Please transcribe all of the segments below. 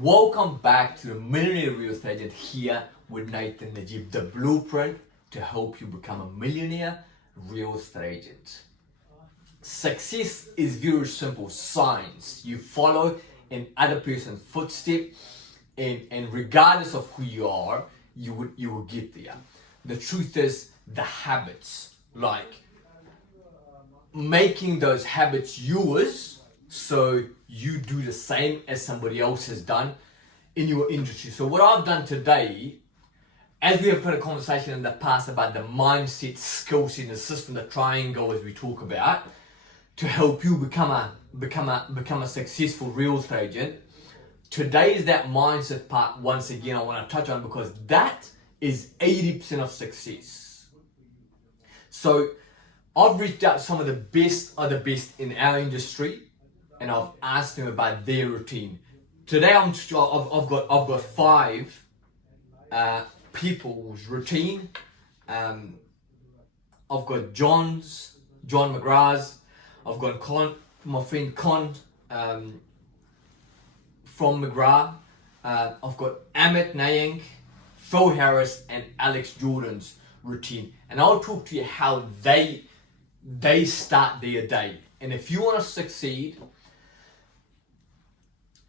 Welcome back to the Millionaire Real Estate Agent here with Nathan Najib, the blueprint to help you become a millionaire real estate agent. Success is very simple science. You follow in other person's footsteps, and regardless of who you are, you will get there. The truth is the habits, like making those habits yours so you do the same as somebody else has done in your industry. So what I've done today, as we have had a conversation in the past about the mindset, skill set, the system, the triangle as we talk about, to help you become a successful real estate agent. Today is that mindset part once again I want to touch on, because that is 80% of success. So I've reached out to some of the best of the best in our industry, and I've asked them about their routine. Today I've got 5 people's routine. I've got John McGrath. I've got my friend Kon from McGrath. I've got Amit Nayak, Phil Harris, and Alex Jordan's routine, and I'll talk to you how they start their day. And if you want to succeed,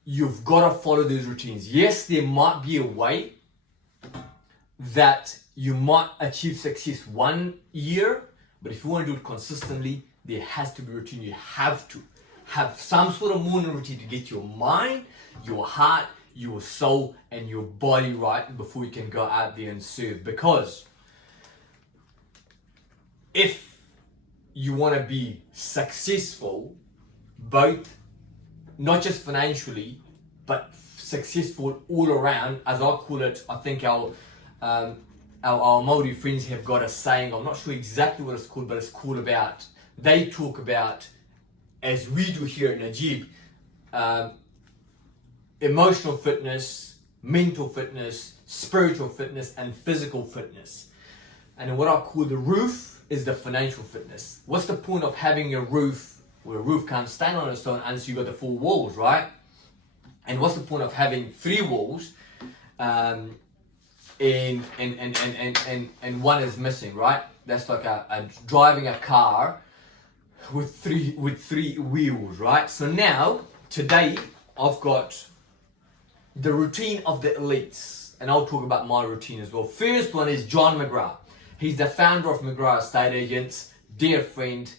you've got to follow these routines. Yes, there might be a way that you might achieve success one year, but if you want to do it consistently, there has to be a routine. You have to have some sort of morning routine to get your mind, your heart, your soul, and your body right before you can go out there and serve. Because if you want to be successful, both not just financially, but successful all around, as I call it. I think our Māori friends have got a saying, I'm not sure exactly what it's called, but it's called about, they talk about, as we do here at Najib, emotional fitness, mental fitness, spiritual fitness, and physical fitness. And what I call the roof is the financial fitness. What's the point of having a roof where a roof can't stand on its own unless you've got the 4 walls, right? And what's the point of having 3 walls and one is missing, right? That's like a driving a car with three wheels, right? So now, today, I've got the routine of the elites, and I'll talk about my routine as well. First one is John McGrath. He's the founder of McGrath Estate Agents, dear friend,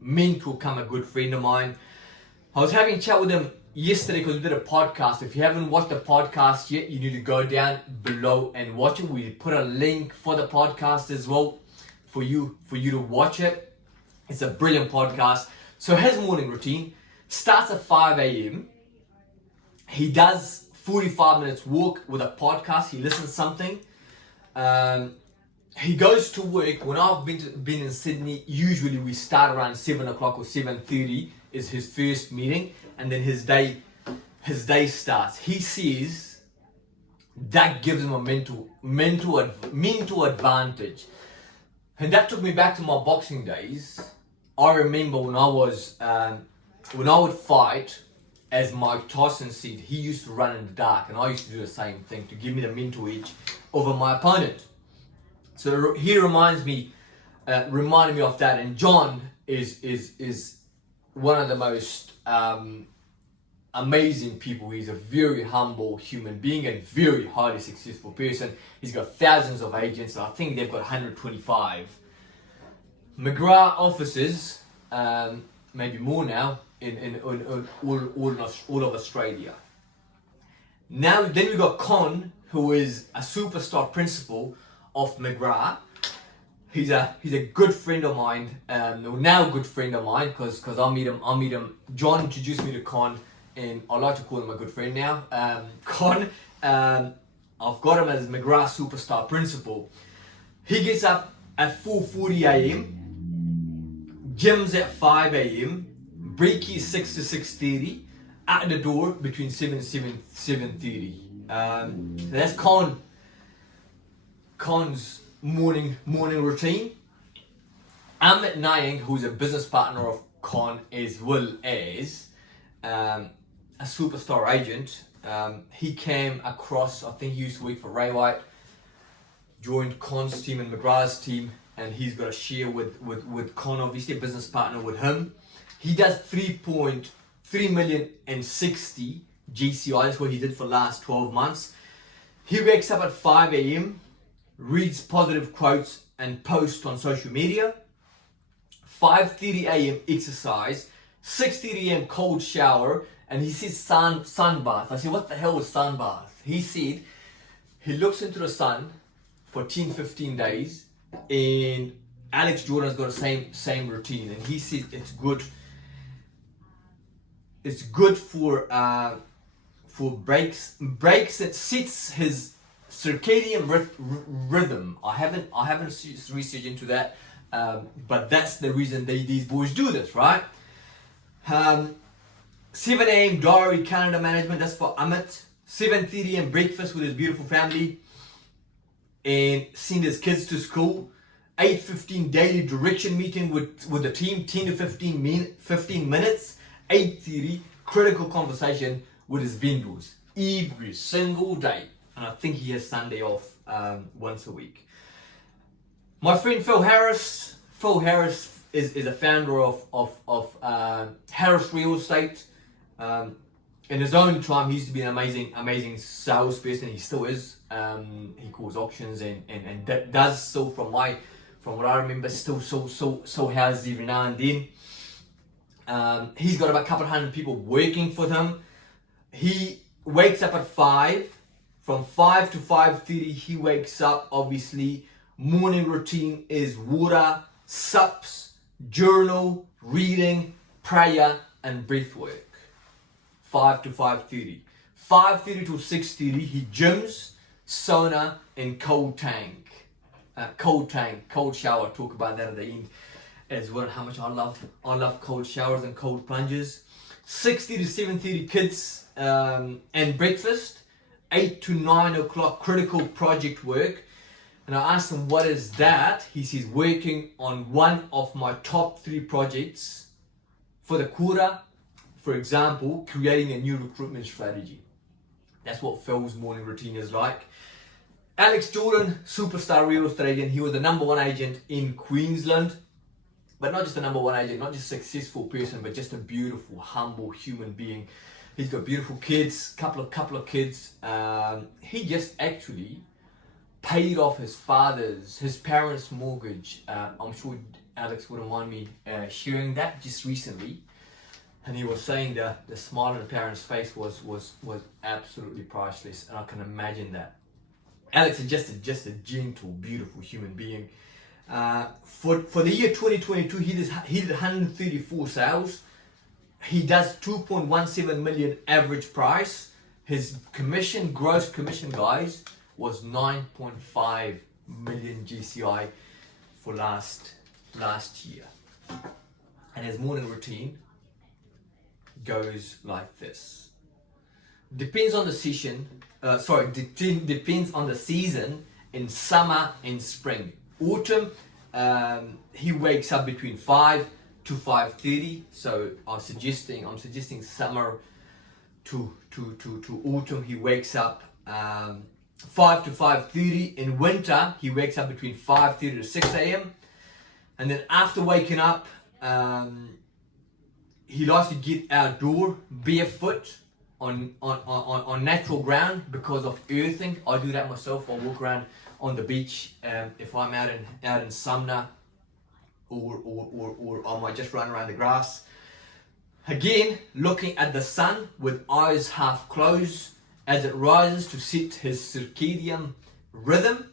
mentor, come a good friend of mine. I was having a chat with him yesterday because we did a podcast. If you haven't watched the podcast yet, you need to go down below and watch it. We put a link for the podcast as well for you to watch it. It's a brilliant podcast. So his morning routine starts at 5 a.m. He does 45 minutes walk with a podcast. He listens to something. He goes to work. When I've been in Sydney, usually we start around 7 o'clock or 7:30 is his first meeting, and then his day starts. He says that gives him a mental advantage, and that took me back to my boxing days. I remember when I would fight, as Mike Tyson said, he used to run in the dark, and I used to do the same thing to give me the mental edge over my opponent. So he reminded me of that. And John is one of the most amazing people. He's a very humble human being and very highly successful person. He's got thousands of agents. I think they've got 125 McGrath offices, maybe more now, in all of Australia. Now then we've got Kon, who is a superstar principal of McGrath. He's a good friend of mine, now a good friend of mine, because I'll meet him. John introduced me to Kon, and I like to call him a good friend now. Kon, I've got him as McGrath superstar principal. He gets up at 4:40 a.m, gyms at 5 a.m, breaky is 6 to 6:30, at the door between 7 and 7:30. That's Kon's morning routine. Amit Nayak, who's a business partner of Kon as well as a superstar agent. He came across, I think he used to work for Ray White, joined Kon's team and McGrath's team, and he's got a share with Kon, obviously a business partner with him. He does 3.3 million and 60 GCI. That's what he did for the last 12 months. He wakes up at 5 a.m, reads positive quotes and posts on social media. 5:30 a.m. exercise, 6:30 a.m. cold shower, and he says sun bath. I said, what the hell is sun bath? He said he looks into the sun for 10-15 days, and Alex Jordan's got the same routine, and he says it's good. It's good for breaks. It sets his circadian rhythm. I haven't researched into that, but that's the reason these boys do this, right? 7 a.m. diary calendar management. That's for Amit. 7:30 a.m. breakfast with his beautiful family, and send his kids to school. 8:15 daily direction meeting with the team, 10 to 15 minutes. 8:30 critical conversation with his vendors every single day, and I think he has Sunday off once a week. My friend Phil Harris is a founder of Harris Real Estate. In his own time, he used to be an amazing salesperson. He still is. He calls auctions and does so from what I remember. Still so houses every now and then. He's got about a couple of hundred people working for him. He wakes up at 5. From 5 to 5:30, he wakes up. Obviously, morning routine is water, sups, journal, reading, prayer, and breath work. 5 to 5:30. 5:30 to 6:30, he gyms, sauna, and cold shower. I'll talk about that at the end as well, how much I love cold showers and cold plunges. 6:30 to 7:30, kids and breakfast. 8 to 9 o'clock, critical project work. And I asked him, what is that? He says, working on one of my top 3 projects for the quarter. For example, creating a new recruitment strategy. That's what Phil's morning routine is like. Alex Jordan, superstar real estate agent. He was the number 1 agent in Queensland. But not just the number 1 agent, not just a successful person, but just a beautiful, humble human being. He's got beautiful kids, couple of kids. He just actually paid off his parents' mortgage. I'm sure Alex wouldn't mind me sharing that just recently. And he was saying that the smile on the parents' face was absolutely priceless, and I can imagine that. Alex is just a gentle, beautiful human being. For the year 2022, he did 134 sales. He does 2.17 million average price. His gross commission, guys, was 9.5 million GCI for last year. And his morning routine goes like this. Depends on the depends on the season. In summer and spring. Autumn, he wakes up between 5 to 5:30. So I'm suggesting summer to autumn. He wakes up 5 to 5:30. In winter, he wakes up between 5:30 to 6 a.m. And then after waking up, he likes to get outdoor barefoot on natural ground because of earthing. I do that myself. I walk around on the beach if I'm out in Sumner, or I might just run around the grass. Again, looking at the sun with eyes half closed as it rises to set his circadian rhythm.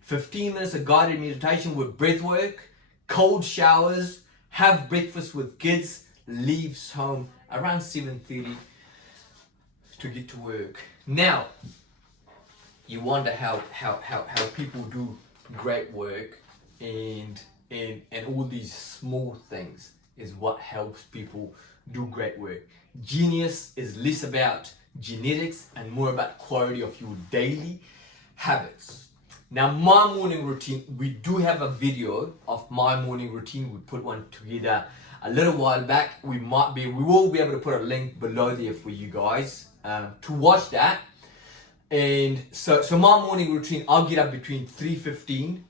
15 minutes of guided meditation with breath work, cold showers, have breakfast with kids, leaves home around 7:30 to get to work. Now, you wonder how people do great work, and all these small things is what helps people do great work. Genius is less about genetics and more about quality of your daily habits. Now, my morning routine, we do have a video of my morning routine. We put one together a little while back. We will be able to put a link below there for you guys to watch that. And so my morning routine, I'll get up between 3:15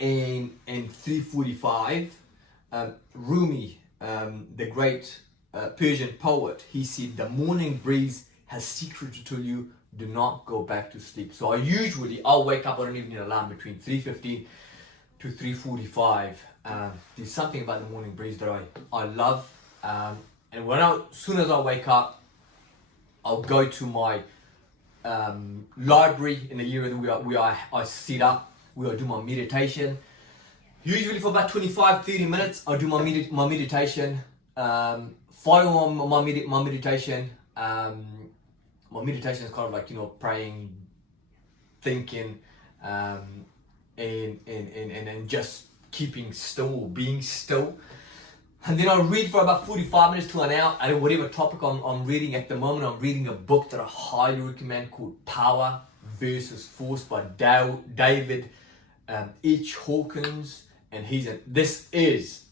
and 3:45. Rumi, the great Persian poet, he said, the morning breeze has secret to tell you, do not go back to sleep. So I'll wake up on an evening alarm between 3:15 to 3:45. There's something about the morning breeze that I love. And as soon as I wake up, I'll go to my library in the area where I sit up, where I do my meditation. Usually for about 25-30 minutes, I do my meditation. Follow my meditation. My meditation is kind of like, praying, thinking, and just keeping still, being still. And then I read for about 45 minutes to an hour, and whatever topic I'm reading at the moment. I'm reading a book that I highly recommend called Power versus Force by David H. Hawkins. And this is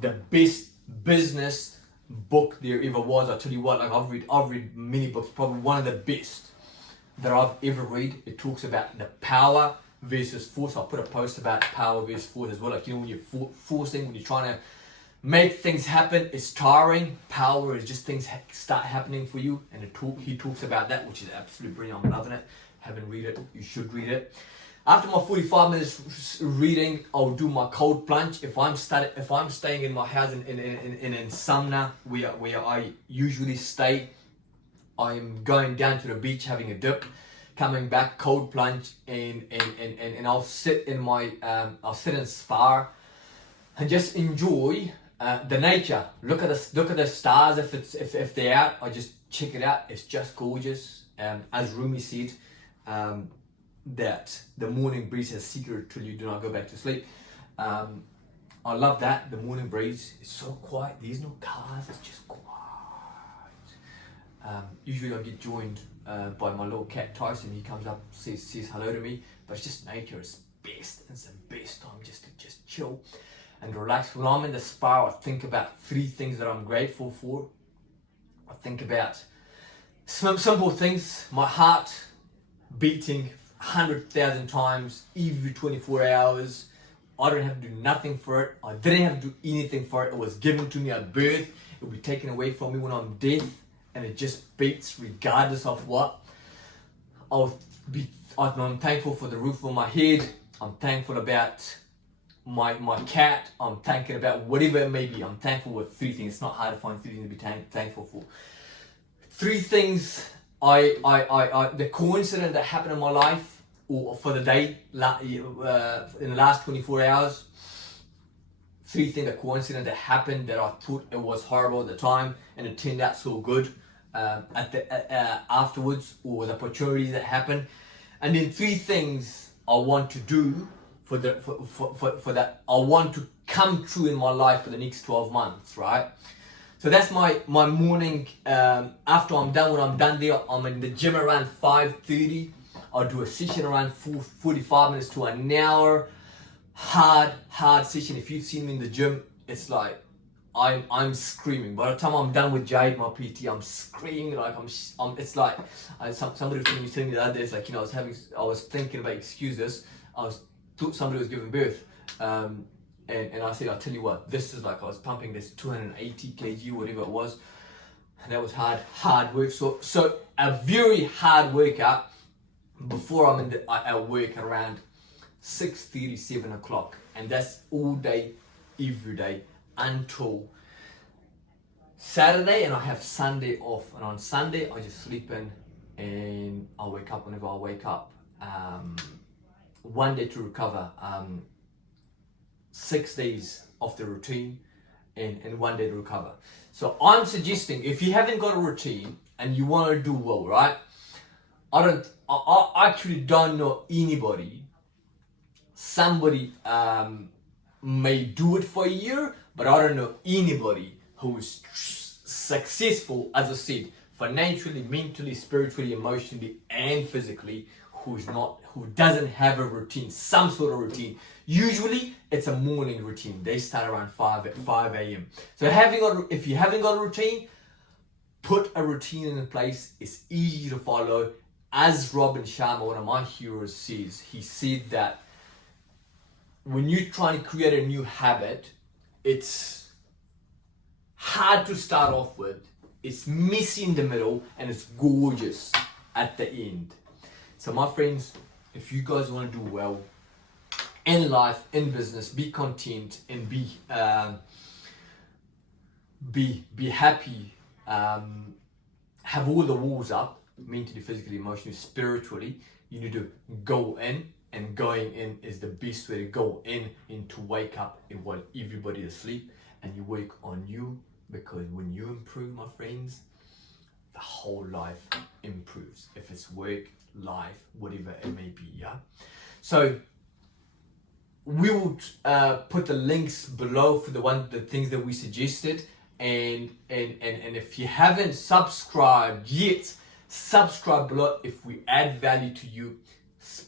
the best business book there ever was. I tell you what, like I've read many books, probably one of the best that I've ever read. It talks about the power versus force. I'll put a post about power versus force as well. Like, when you're forcing, when you're trying to make things happen, it's tiring. Power is just things start happening for you. And he talks about that, which is absolutely brilliant. I'm loving it. Haven't read it, you should read it. After my 45 minutes reading, I'll do my cold plunge. If I'm staying in my house in Sumner, where I usually stay, I'm going down to the beach having a dip, coming back, cold plunge, and I'll sit in spa and just enjoy the nature. Look at the stars if they're out. I just check it out. It's just gorgeous. As Rumi said, that the morning breeze has secret till you do not go back to sleep. I love that. The morning breeze is so quiet. There's no cars. It's just quiet. Usually I get joined by my little cat Tyson. He comes up, says hello to me. But it's just nature. It's best. It's the best time just to chill and relax. When I'm in the spa, I think about 3 things that I'm grateful for. I think about simple things. My heart beating 100,000 times every 24 hours. I don't have to do nothing for it. I didn't have to do anything for it. It was given to me at birth. It will be taken away from me when I'm dead, and it just beats regardless of what. I'm thankful for the roof on my head. I'm thankful about my cat. I'm thankful about whatever it may be. I'm thankful for 3 things. It's not hard to find 3 things to be thankful for. 3 things the coincidence that happened in my life, or for the day, in the last 24 hours. 3 things, the coincidence that happened that I thought it was horrible at the time, and it turned out so good afterwards, or the opportunities that happened. And then 3 things I want to do for that I want to come true in my life for the next 12 months, right? So that's my morning. After I'm done, when I'm done there, I'm in the gym around 5:30. I'll do a session around 45 minutes to an hour. Hard session. If you've seen me in the gym, it's like I'm screaming. By the time I'm done with Jade, my PT, I'm screaming like it's like somebody was telling me the other day. It's like, I was thinking about excuses. Thought somebody was giving birth. And I said, I'll tell you what, this is like, I was pumping this 280 kg, whatever it was, and that was hard work. So a very hard workout before I'm at work around 6:30, 7 o'clock, and that's all day, every day until Saturday, and I have Sunday off. And on Sunday, I just sleep in, and I wake up whenever I wake up. One day to recover. 6 days of the routine and 1 day to recover. So I'm suggesting, if you haven't got a routine and you want to do well, right? I actually don't know anybody. Somebody may do it for a year, but I don't know anybody who is successful, as I said, financially, mentally, spiritually, emotionally, and physically, who doesn't have a routine, some sort of routine. Usually it's a morning routine. They start around 5 a.m. So if you haven't got a routine, put a routine in place. It's easy to follow. As Robin Sharma, one of my heroes, says, he said that when you're trying to create a new habit, it's hard to start off with, it's messy in the middle, and it's gorgeous at the end. So my friends, if you guys want to do well in life, in business, be content and be happy, have all the walls up, mentally, physically, emotionally, spiritually, you need to go in, and going in is the best way to go in and to wake up and while everybody is asleep, and you work on you, because when you improve, my friends, the whole life improves. If it's work, life, whatever it may be, yeah? So we will put the links below for the things that we suggested, and if you haven't subscribed yet, subscribe below. If we add value to you,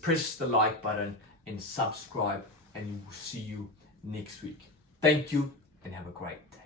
press the like button and subscribe, and we will see you next week. Thank you and have a great day.